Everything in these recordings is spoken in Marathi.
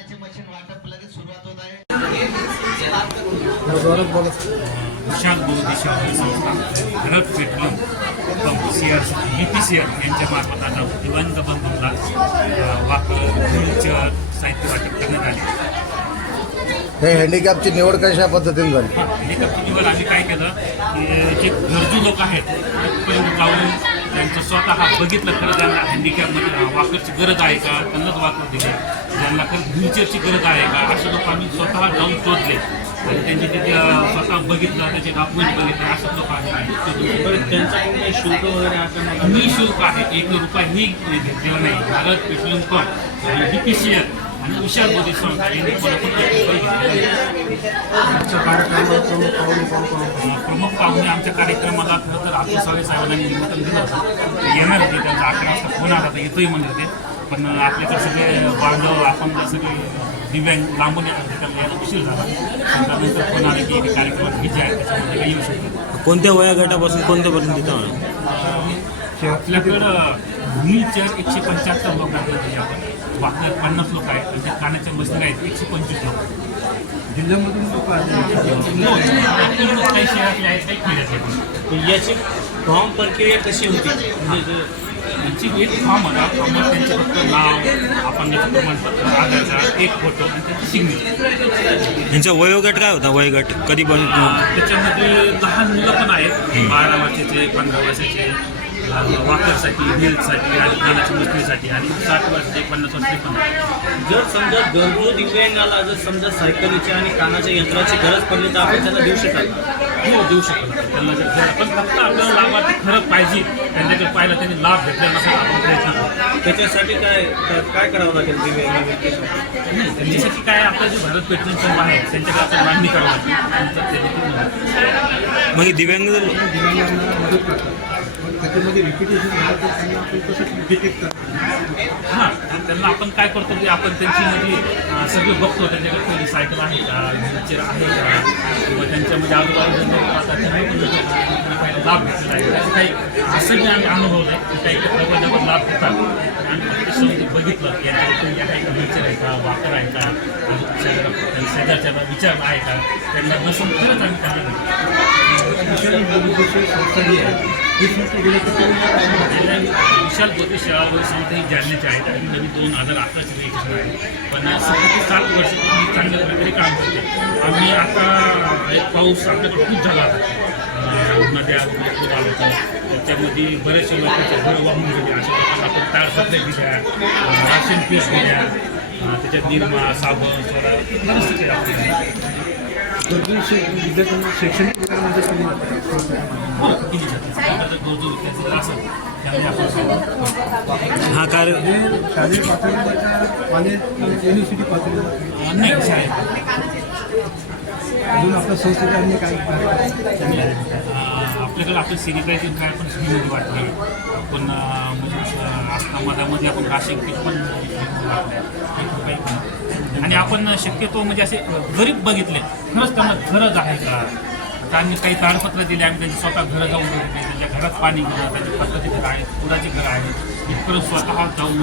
कानाचे मशीन वाटप लगेच सुरुवात होत आहे. विशाल बहुउद्देशीय संस्था भारत पेट्रोलियम पंप BPCL यांच्या मार्फत आता दिव्यांग बंधूंना वापर व्हीलचेअर साहित्य वाटप करण्यात आले. हे हँडिकॅपची निवड कशा पद्धतीने झाली? हँडिकॅपची निवड आम्ही काय केलं की जे गरजू लोक आहेत तिथपर्यंत जाऊन त्यांचं स्वतः बघितलं खरं त्यांना हँडिकॅपमध्ये वाकरची गरज आहे का, त्यांनाच वाकर दिले, त्यांना खरं व्हीलचेअरची गरज आहे का, असे लोक आम्ही स्वतः जाऊन शोधले आणि त्यांचे तिथे स्वतः बघितलं, त्याचे डॉक्युमेंट बघितले, असं लोक आम्ही त्यांच्याकडून काही शुल्क वगैरे असं निःशुल्क आहे. 1 रुपयाही घेतलेला नाही. भारत पेट्रोलियम पंप आणि BPCL आणि विशाल मोदी संस्था यांनी मला फक्त प्रमुख पाहुणे आमच्या कार्यक्रमाला खरं तर आत्मसाळे साहेबांनी निमंत्रण दिलं होतं. येणार होते, त्यांचा 11 वाजता फोन आला होता, येतोही म्हणत होते, पण आपल्याकडे सगळे बांधव आपण सगळे दिव्यांग लांबून येतात, त्यांना यायला उशीर झाला. त्यानंतर फोन आले की कार्यक्रमात विजय आहे, त्याच्यामध्ये काही येऊ शकतो. कोणत्या वयोगटापासून कोणत्यापर्यंत तिथं आपल्याकडं व्हीलचेअर 175 लोक आहेत, त्याच्यावर वाकड 50 लोक आहेत, त्यांच्या कानाच्या मशीन आहेत 125 लोक. जिल्ह्यामधून लोक काही शहरातले आहेत, काही खेड्यातले आहेत. याची फॉर्म प्रक्रिया कशी होती? म्हणजे यांची एक फॉर्म होता. फॉर्मवर त्यांचं फक्त नाव, आपण प्रमाणपत्र, आधार कार्ड, एक फोटो आणि त्यांची सिग्नेचर. यांचा वयोगट काय होता? वयोगट कधी पण त्याच्यामध्ये लहान मुलं पण आहेत, 12 वर्षाचे, 15 वर्षाचे, वाकरसाठी, व्हीलसाठी आणि कानाच्या मशीनसाठी, आणि 60 वर्षाचे, 50 वर्षाचे पण आहेत. जर समजा गरजू दिव्यांगाला जर समजा सायकलीची आणि कानाच्या यंत्राची गरज पडली तर आपण त्यांना देऊ शकाल? हो, देऊ शकतो त्यांना. जर पण फक्त आपल्याला लाभार्थी खरं पाहिजे, त्यांच्याकडे पाहिलं त्यांनी लाभ घेतला नसेल आपण प्रयत्न करतो. त्याच्यासाठी काय करावं लागेल दिव्यांग त्यांच्यासाठी काय आपलं जे भारत पेट्रोल पंप आहे त्यांच्याकडे आपण मागणी करावं लागेल. म्हणजे दिव्यांग मदत करतात, त्याच्यामध्ये रिपिटेशन झालं तर त्यांना आपण कसं डिटेक्ट करतो? हां, त्यांना आपण काय करतो की आपण त्यांची म्हणजे सगळं बघतो, त्यांच्याकडे पहिली सायकल आहे का, व्हीलचेअर आहे का, किंवा त्यांच्यामध्ये आजूबाजूला त्यांनी पण पहिला लाभ घेतलेला आहे. त्याचं काही असं बी आम्ही अनुभवलं आहे की काही प्रबंधावर लाभ घेतात आणि त्याच्यामध्ये बघितलं की यांच्याकडे आहे का, व्हीलचेअर आहे का, वाकर आहे का, शेजारच्याला विचारणं आहे का, त्यांना नसून खरंच आम्ही त्यांना संस्था जी आहे ही संस्था गेल्या किती विशाल बोधी शाळा संस्था ही जालन्याची आहेत आणि नवी 2011ची रजिस्ट्रेशन आहे. पण 7 वर्ष चांगल्या प्रकारे काम करते. आम्ही आता एक पाऊस आपल्याकडे खूप झाला होता, नद्या खूप आलं होतं, त्याच्यामध्ये बरेचसे लोकांच्या घरं वाहून गेले. अशा लोकांना आपण ताडपत्रे दिल्या, राशन पीस दिल्या, त्याच्यात निरमा, साबण, सोडा बरंच काही आपल्याला गरजू विद्यार्थ्यांना शैक्षणिक प्रकारामध्ये केली जाते. केली जाते. गरजू विद्यार्थी जर असेल त्यामध्ये आपण हा कार्य हे शालेय पातळीवरच्या कॉलेज युनिव्हर्सिटी पातळीवर नाही शाळेत अजून आपल्या संस्थेचे अन्य काय आपल्याकडे आपलं सॅनिटायझर काय पण फ्रीमध्ये वाटलं, पण म्हणजे आता मधामध्ये आपण राशन पीठ पण वाटलं आणि आपण शक्यतो म्हणजे असे गरीब बघितले, खरंच त्यांना गरज आहे का. त्यांनी काही ताडपत्र दिले, आम्ही त्यांची स्वतः घरं जाऊन बघितले, त्यांच्या घरात पाणी गेलं, त्यांच्या पद्धती घरं आहेत, कुडाची घरं आहेत, इथपर्यंत स्वतः जाऊन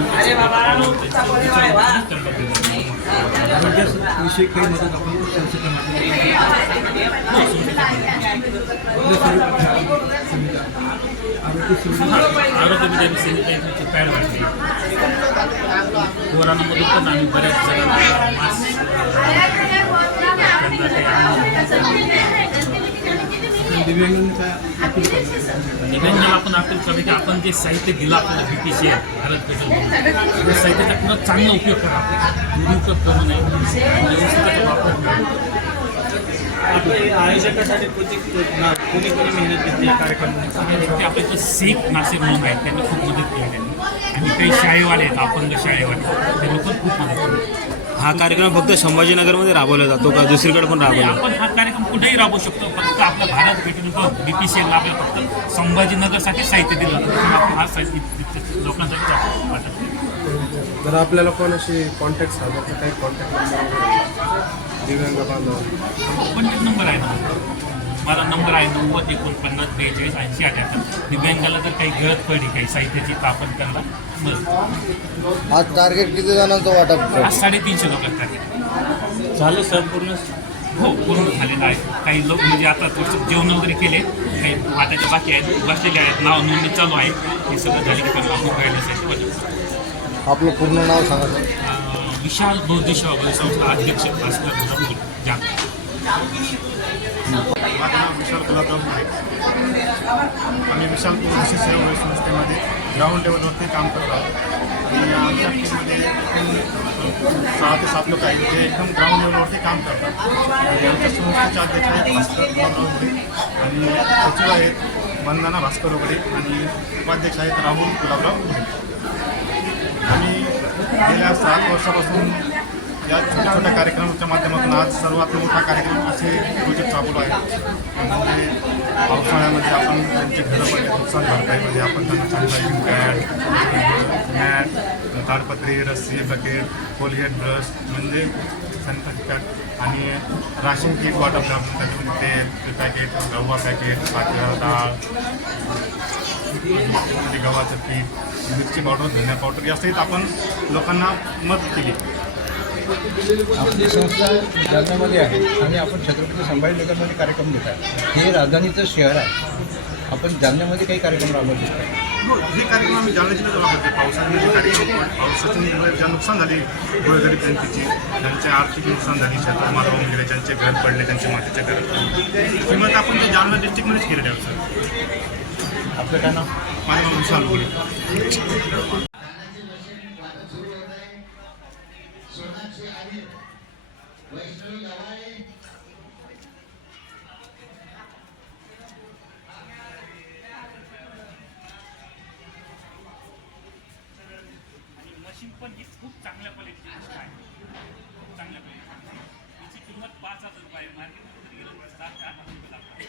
विषयी काही मदत आपण संस्थेच्या माध्यमातून आरोग्य सुविधा आरोग्य सॅनिटायझरची पॅड वाटली. कोरोनामध्ये पण आम्ही बऱ्याच जणांना मास्क दिव्यांगांनी काय अपील करणार? दिव्यांगाला आपण अपील करतो की आपण जे साहित्य दिलं आपल्याला BPCL भारत पेट्रोल पंप, त्या साहित्याचा पुन्हा चांगला उपयोग करा, दुरुपयोग करू नये आणि व्यवस्थित त्याचा वापर करा. आपल्या आयोजकासाठी कोणी मेहनत घेतली कार्यक्रमामध्ये? आपल्या इथं शेख नासिर म्हणून आहेत, त्यांनी खूप मदत केली त्यांनी, आणि काही शाळेवाले आहेत, अपंग शाळेवाले, त्यांनी पण खूप मदत केली. हा कार्यक्रम फक्त संभाजीनगरमध्ये राबवला जातो का दुसरीकडे पण राबवला? आपण हा कार्यक्रम कुठेही राबवू शकतो, फक्त आपला भारत पेट्रोल पंप BPCL आपल्याला फक्त संभाजीनगरसाठी साहित्य दिलं जातं, आपण हा साहित्य लोकांसाठी वाटत. जर आपल्याला कोणाशी कॉन्टॅक्ट साधायचा काही कॉन्टॅक्ट नंबर दिव्यांग बांधव कॉन्टॅक्ट नंबर आहे ना माझा नंबर आहे 90 49 42 80 78. दिव्यांगाला जर काही गरज पडली काही साहित्याची तर आपण त्यांना मदत. आज टार्गेट किती जणांचं वाटप केलं? आज 350 लोकांचं टार्गेट झालं संपूर्ण. हो पूर्ण झालेलं आहे. काही लोक म्हणजे आता थोडंसं जेवण वगैरे केले, काही वाटायचे बाकी आहेत, बसलेले आहेत, नाव नोंदणी चालू आहे. हे सगळं झाले की त्यांना आपण राहिल्यासाठी वाटप. आपलं पूर्ण नाव सांगा सर. विशाल बौद्ध सेवा संस्था अध्यक्ष भास्कर जाग. माझं नाव विशाल गुलाबराव आहे. आम्ही विशाल बौद्ध सेवा संस्थेमध्ये ग्राउंड लेवलवरती काम करत आहोत. आणि आमच्या टीममध्ये एकूण 6 ते 7 लोक आहेत जे एकदम ग्राउंड लेवलवरती काम करतात. आणि आमच्या संस्थेचे अध्यक्ष आहेत भास्कर गुलाबराव उघडे आणि सचिव आहेत वंदना भास्कर उघडे आणि उपाध्यक्ष आहेत राहुल गुलाबराव उघडे. आम्ही गेल्या 7 वर्षापासून या छोट्या छोट्या कार्यक्रमाच्या माध्यमातून आज सर्वात मोठा कार्यक्रम असे प्रोजेक्ट राबवलो आहे. म्हणजे पावसाळ्यामध्ये आपण त्यांचे घरं पडले नुकसान भरपाईमध्ये आपण त्यांना सॅनिटायझिंग पॅड, मॅट, ताडपत्री, रस्सी, बकेट, कोलगेट ब्रश म्हणजे सॅनिटायझिंग पॅड आणि राशन किट वाटप आपण त्याच्यामध्ये तेल पॅकेट, गव्हा पॅकेट, साखर, डाळ, गव्हाचं पीठ, मिरची पावडर, धनिया पावडर यासहित आपण लोकांना मदत केली. आपली संस्था जालन्यामध्ये आहे आणि आपण छत्रपती संभाजीनगरमध्ये कार्यक्रम घेत आहे. हे राजधानीचं शहर आहे. आपण जालन्यामध्ये काही कार्यक्रम राबवत असतो. हे कार्यक्रम आम्ही जालन्याचे राबवतो. पावसाळ्यामध्ये कार्यक्रम पावसाचे ज्या नुकसान झाली गोरगरीब जनतेची, ज्यांचे आर्थिक नुकसान झाली, शेतमाल वाहून गेले, ज्यांचे घर पडले, त्यांचे मातीचे घर पडले, किंमत आपण ते जालना डिस्ट्रिक्टमध्येच केलेले आहे सर. आपलं काय नाव? माझं नाव विशाल बोले. मशीन पण ही खूप चांगल्या क्वालिटीची मशीन आहे. खूप चांगल्या क्वालिटी. हिची किंमत 5,000 रुपये आहे. मार्केटमध्ये गेलं तर 7,000 ते 8,000 रुपये लागतात.